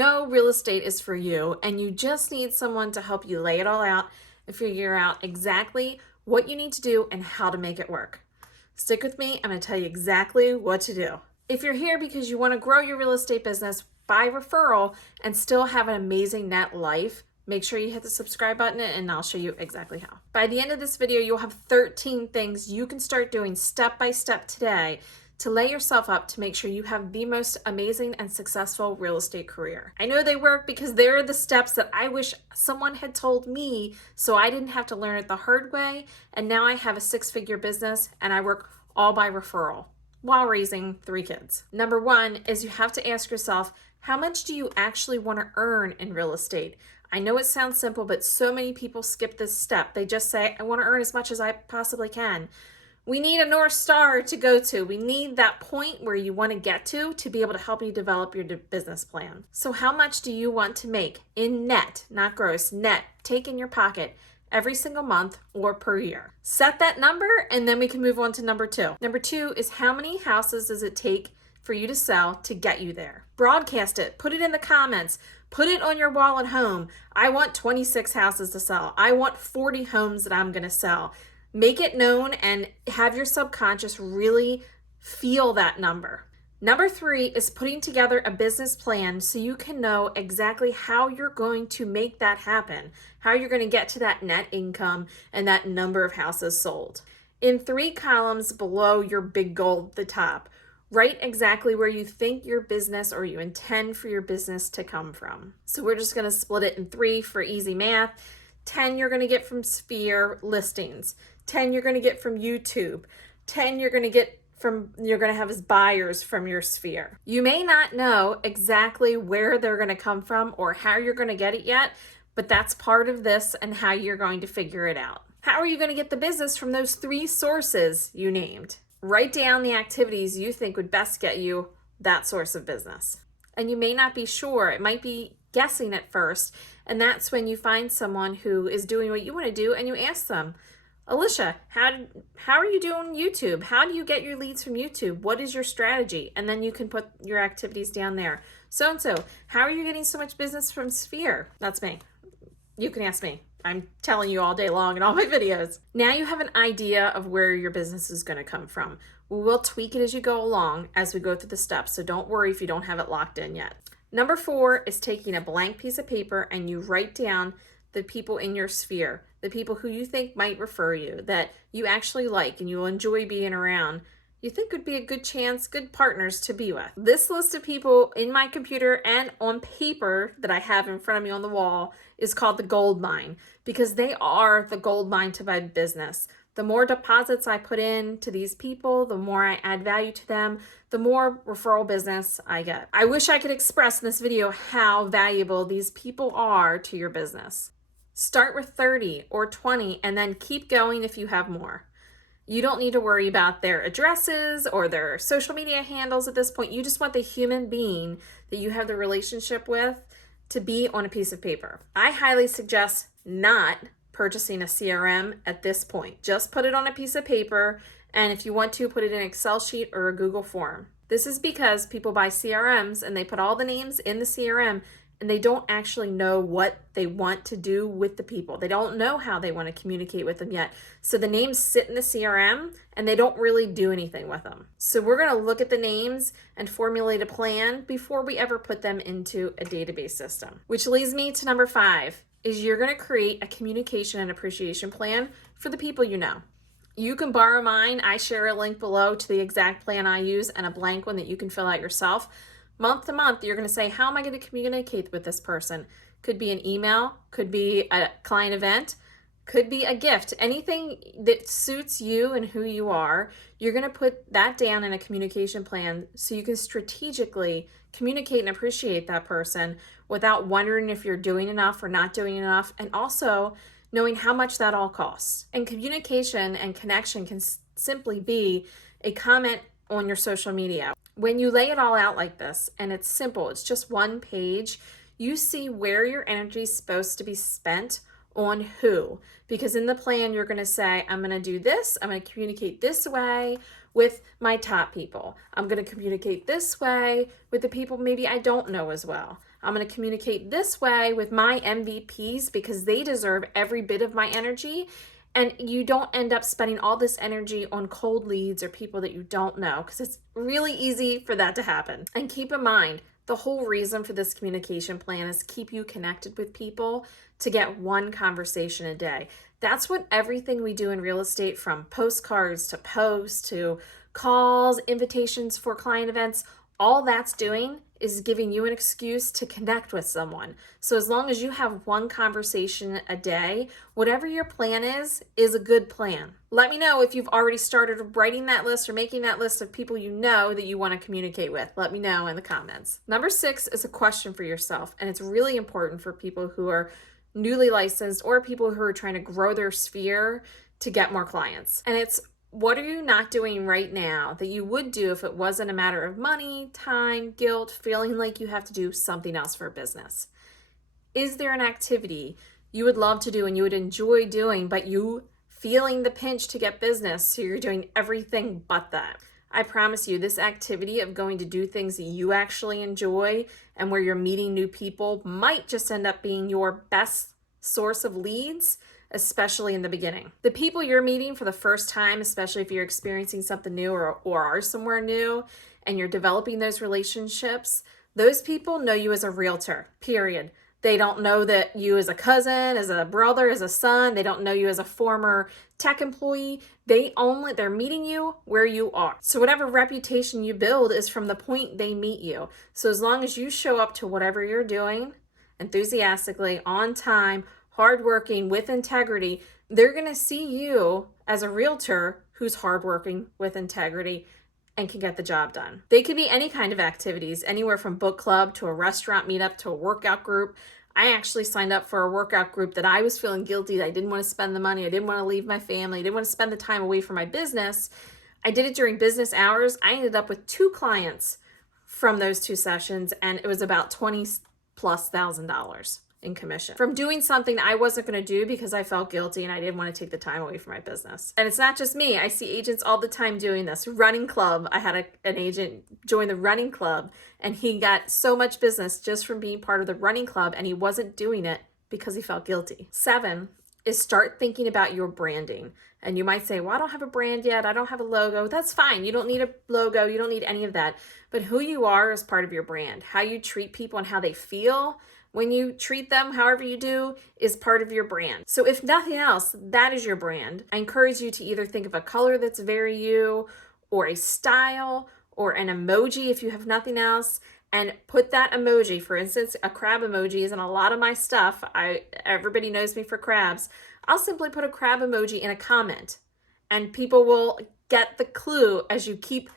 know real estate is for you and you just need someone to help you lay it all out and figure out exactly what you need to do and how to make it work. Stick with me, I'm going to tell you exactly what to do. If you're here because you want to grow your real estate business by referral and still have an amazing net life, make sure you hit the subscribe button and I'll show you exactly how. By the end of this video, you'll have 13 things you can start doing step by step today to lay yourself up to make sure you have the most amazing and successful real estate career. I know they work because they're the steps that I wish someone had told me so I didn't have to learn it the hard way, and now I have a 6-figure business and I work all by referral while raising 3 kids. Number 1 is you have to ask yourself, how much do you actually want to earn in real estate? I know it sounds simple, but so many people skip this step. They just say, I want to earn as much as I possibly can. We need a North Star to go to. We need that point where you want to get to be able to help you develop your business plan. So how much do you want to make in net, not gross, net, take in your pocket every single month or per year? Set that number and then we can move on to number 2. Number 2 is how many houses does it take for you to sell to get you there? Broadcast it, put it in the comments, put it on your wall at home. I want 26 houses to sell. I want 40 homes that I'm going to sell. Make it known and have your subconscious really feel that number. Number 3 is putting together a business plan so you can know exactly how you're going to make that happen, how you're going to get to that net income and that number of houses sold. In 3 columns below your big goal at the top, write exactly where you think your business or you intend for your business to come from. So we're just going to split it in 3 for easy math. 10 you're going to get from Sphere listings. 10 you're going to get from YouTube. 10 you're going to have as buyers from your Sphere. You may not know exactly where they're going to come from or how you're going to get it yet, but that's part of this and how you're going to figure it out. How are you going to get the business from those 3 sources you named? Write down the activities you think would best get you that source of business. And you may not be sure. It might be guessing at first, and that's when you find someone who is doing what you want to do and you ask them, Alisia, how are you doing YouTube? How do you get your leads from YouTube? What is your strategy? And then you can put your activities down there. So-and-so, how are you getting so much business from Sphere? That's me. You can ask me. I'm telling you all day long in all my videos. Now you have an idea of where your business is going to come from. We will tweak it as you go along as we go through the steps, so don't worry if you don't have it locked in yet. Number 4 is taking a blank piece of paper and you write down the people in your sphere, the people who you think might refer you, that you actually like and you'll enjoy being around, you think would be a good chance, good partners to be with. This list of people in my computer and on paper that I have in front of me on the wall is called the gold mine because they are the gold mine to my business. The more deposits I put in to these people, the more I add value to them, the more referral business I get. I wish I could express in this video how valuable these people are to your business. Start with 30 or 20 and then keep going if you have more. You don't need to worry about their addresses or their social media handles at this point. You just want the human being that you have the relationship with to be on a piece of paper. I highly suggest not purchasing a CRM at this point. Just put it on a piece of paper, and if you want to, put it in an Excel sheet or a Google form. This is because people buy CRMs and they put all the names in the CRM and they don't actually know what they want to do with the people. They don't know how they want to communicate with them yet. So the names sit in the CRM and they don't really do anything with them. So we're going to look at the names and formulate a plan before we ever put them into a database system. Which leads me to number 5, is you're going to create a communication and appreciation plan for the people you know. You can borrow mine. I share a link below to the exact plan I use and a blank one that you can fill out yourself. Month to month, you're going to say, how am I going to communicate with this person? Could be an email, could be a client event, could be a gift. Anything that suits you and who you are, you're going to put that down in a communication plan so you can strategically communicate and appreciate that person without wondering if you're doing enough or not doing enough, and also knowing how much that all costs. And communication and connection can simply be a comment on your social media. When you lay it all out like this, and it's simple, it's just one page, you see where your energy is supposed to be spent on who. Because in the plan, you're going to say, I'm going to do this, I'm going to communicate this way with my top people. I'm going to communicate this way with the people maybe I don't know as well. I'm going to communicate this way with my MVPs because they deserve every bit of my energy. And you don't end up spending all this energy on cold leads or people that you don't know, because it's really easy for that to happen. And keep in mind, the whole reason for this communication plan is keep you connected with people to get one conversation a day. That's what everything we do in real estate, from postcards to posts to calls, invitations for client events, all that's doing is giving you an excuse to connect with someone. So as long as you have one conversation a day, whatever your plan is a good plan. Let me know if you've already started writing that list or making that list of people you know that you want to communicate with. Let me know in the comments. Number 6 is a question for yourself, and it's really important for people who are newly licensed or people who are trying to grow their sphere to get more clients. And it's, what are you not doing right now that you would do if it wasn't a matter of money, time, guilt, feeling like you have to do something else for a business? Is there an activity you would love to do and you would enjoy doing, but you feeling the pinch to get business, so you're doing everything but that? I promise you, this activity of going to do things that you actually enjoy and where you're meeting new people might just end up being your best source of leads, especially in the beginning. The people you're meeting for the first time, especially if you're experiencing something new or are somewhere new and you're developing those relationships, those people know you as a realtor, period. They don't know that you as a cousin, as a brother, as a son. They don't know you as a former tech employee. They're meeting you where you are. So whatever reputation you build is from the point they meet you. So as long as you show up to whatever you're doing enthusiastically, on time, hardworking, with integrity, they're going to see you as a realtor who's hardworking, with integrity, and can get the job done. They could be any kind of activities, anywhere from book club to a restaurant meetup to a workout group. I actually signed up for a workout group that I was feeling guilty that I didn't want to spend the money. I didn't want to leave my family. I didn't want to spend the time away from my business. I did it during business hours. I ended up with 2 clients from those 2 sessions, and it was about $20,000+ in commission from doing something I wasn't going to do because I felt guilty and I didn't want to take the time away from my business. And it's not just me. I see agents all the time doing this. Running club. I had an agent join the running club, and he got so much business just from being part of the running club, and he wasn't doing it because he felt guilty. 7 is start thinking about your branding. And you might say, well, I don't have a brand yet. I don't have a logo. That's fine. You don't need a logo. You don't need any of that. But who you are is part of your brand. How you treat people and how they feel when you treat them, however you do, is part of your brand. So if nothing else, that is your brand. I encourage you to either think of a color that's very you, or a style, or an emoji if you have nothing else, and put that emoji. For instance, a crab emoji is in a lot of my stuff. Everybody knows me for crabs. I'll simply put a crab emoji in a comment, and people will get the clue as you keep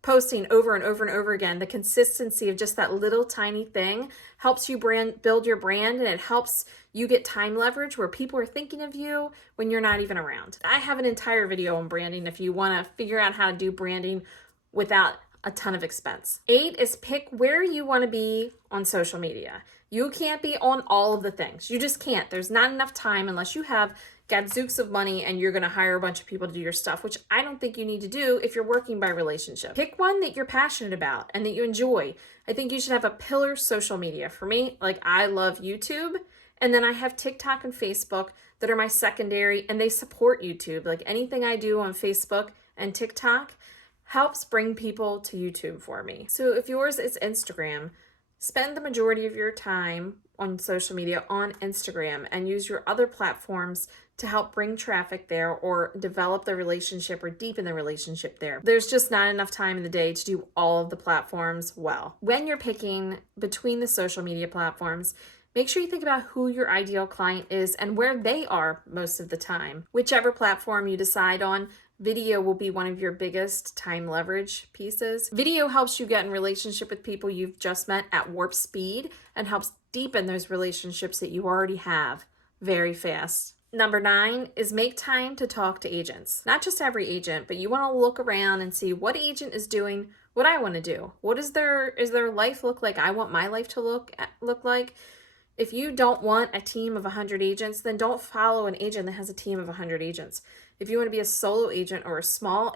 posting over and over and over again. The consistency of just that little tiny thing helps you build your brand, and it helps you get time leverage where people are thinking of you when you're not even around. I have an entire video on branding if you want to figure out how to do branding without a ton of expense. 8 is pick where you want to be on social media. You can't be on all of the things. You just can't. There's not enough time unless you have gadzooks of money and you're going to hire a bunch of people to do your stuff, which I don't think you need to do if you're working by relationship. Pick one that you're passionate about and that you enjoy. I think you should have a pillar social media. For me, like, I love YouTube, and then I have TikTok and Facebook that are my secondary, and they support YouTube. Like, anything I do on Facebook and TikTok helps bring people to YouTube for me. So if yours is Instagram, spend the majority of your time on social media on Instagram and use your other platforms to help bring traffic there or develop the relationship or deepen the relationship there. There's just not enough time in the day to do all of the platforms well. When you're picking between the social media platforms, make sure you think about who your ideal client is and where they are most of the time. Whichever platform you decide on, video will be one of your biggest time leverage pieces. Video helps you get in relationship with people you've just met at warp speed and helps deepen those relationships that you already have very fast. Number 9 is make time to talk to agents. Not just every agent, but you want to look around and see what agent is doing what I want to do. What is their life look like? I want my life to look like. If you don't want a team of 100 agents, then don't follow an agent that has a team of 100 agents. If you want to be a solo agent or a small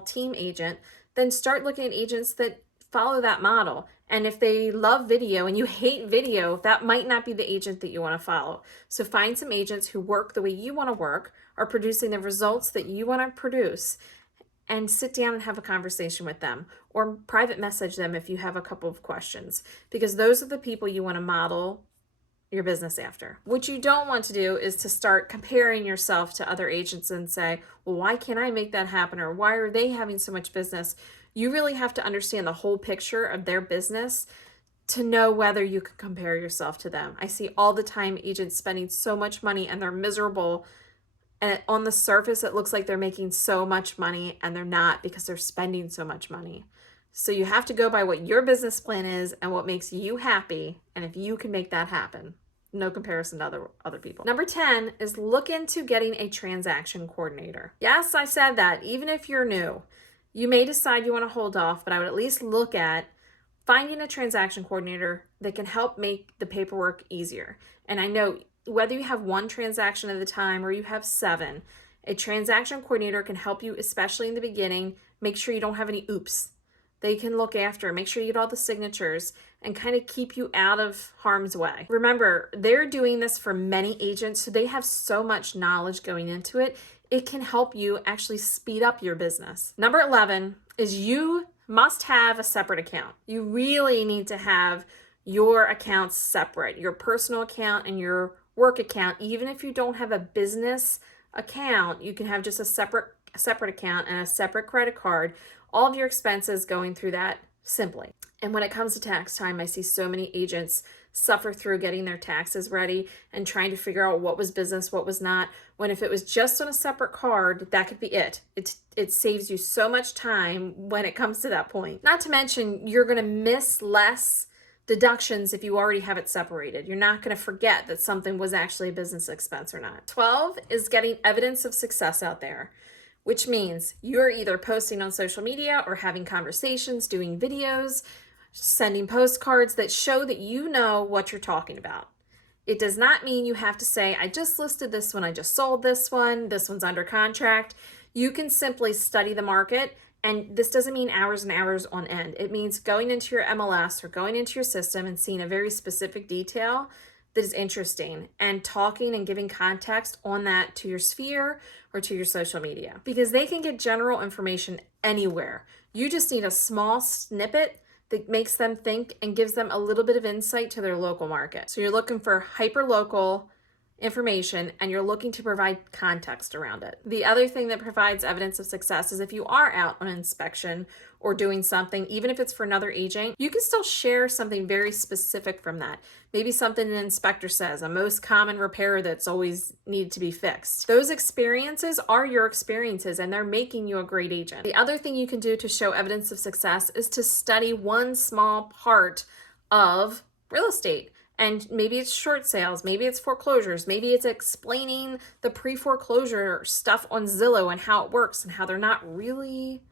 team agent, then start looking at agents that follow that model. And if they love video and you hate video, that might not be the agent that you want to follow. So find some agents who work the way you want to work, are producing the results that you want to produce, and sit down and have a conversation with them, or private message them if you have a couple of questions, because those are the people you want to model your business after. What you don't want to do is to start comparing yourself to other agents and say, well, why can't I make that happen? Or why are they having so much business? You really have to understand the whole picture of their business to know whether you can compare yourself to them. I see all the time agents spending so much money and they're miserable. And on the surface, it looks like they're making so much money, and they're not, because they're spending so much money. So you have to go by what your business plan is and what makes you happy. And if you can make that happen, no comparison to other people. Number 10 is look into getting a transaction coordinator. Yes, I said that. Even if you're new, you may decide you want to hold off, but I would at least look at finding a transaction coordinator that can help make the paperwork easier. And I know whether you have one transaction at a time or you have 7, a transaction coordinator can help you, especially in the beginning. Make sure you don't have any oops. They can look after, make sure you get all the signatures, and kind of keep you out of harm's way. Remember, they're doing this for many agents, so they have so much knowledge going into it. It can help you actually speed up your business. Number 11 is you must have a separate account. You really need to have your accounts separate, your personal account and your work account. Even if you don't have a business account, you can have just a separate account and a separate credit card. All of your expenses going through that simply. And when it comes to tax time, I see so many agents suffer through getting their taxes ready and trying to figure out what was business, what was not, when if it was just on a separate card, that could be it. It saves you so much time when it comes to that point. Not to mention, you're going to miss less deductions if you already have it separated. You're not going to forget that something was actually a business expense or not. 12 is getting evidence of success out there, which means you're either posting on social media or having conversations, doing videos, sending postcards that show that you know what you're talking about. It does not mean you have to say, I just listed this one, I just sold this one's under contract. You can simply study the market, and this doesn't mean hours and hours on end. It means going into your MLS or going into your system and seeing a very specific detail that is interesting, and talking and giving context on that to your sphere or to your social media, because they can get general information anywhere. You just need a small snippet that makes them think and gives them a little bit of insight to their local market. So you're looking for hyper-local information, and you're looking to provide context around it. The other thing that provides evidence of success is if you are out on inspection or doing something, even if it's for another agent, you can still share something very specific from that. Maybe something an inspector says, a most common repair that's always needed to be fixed. Those experiences are your experiences, and they're making you a great agent. The other thing you can do to show evidence of success is to study one small part of real estate. And maybe it's short sales, maybe it's foreclosures, maybe it's explaining the pre-foreclosure stuff on Zillow and how it works and how they're not really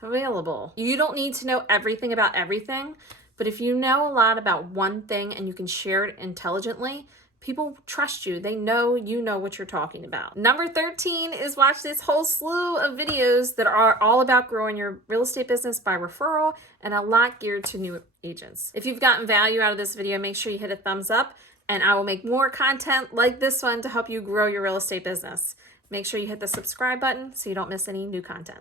available. You don't need to know everything about everything, but if you know a lot about one thing and you can share it intelligently, people trust you. They know you know what you're talking about. Number 13 is watch this whole slew of videos that are all about growing your real estate business by referral, and a lot geared to new agents. If you've gotten value out of this video, make sure you hit a thumbs up, and I will make more content like this one to help you grow your real estate business. Make sure you hit the subscribe button so you don't miss any new content.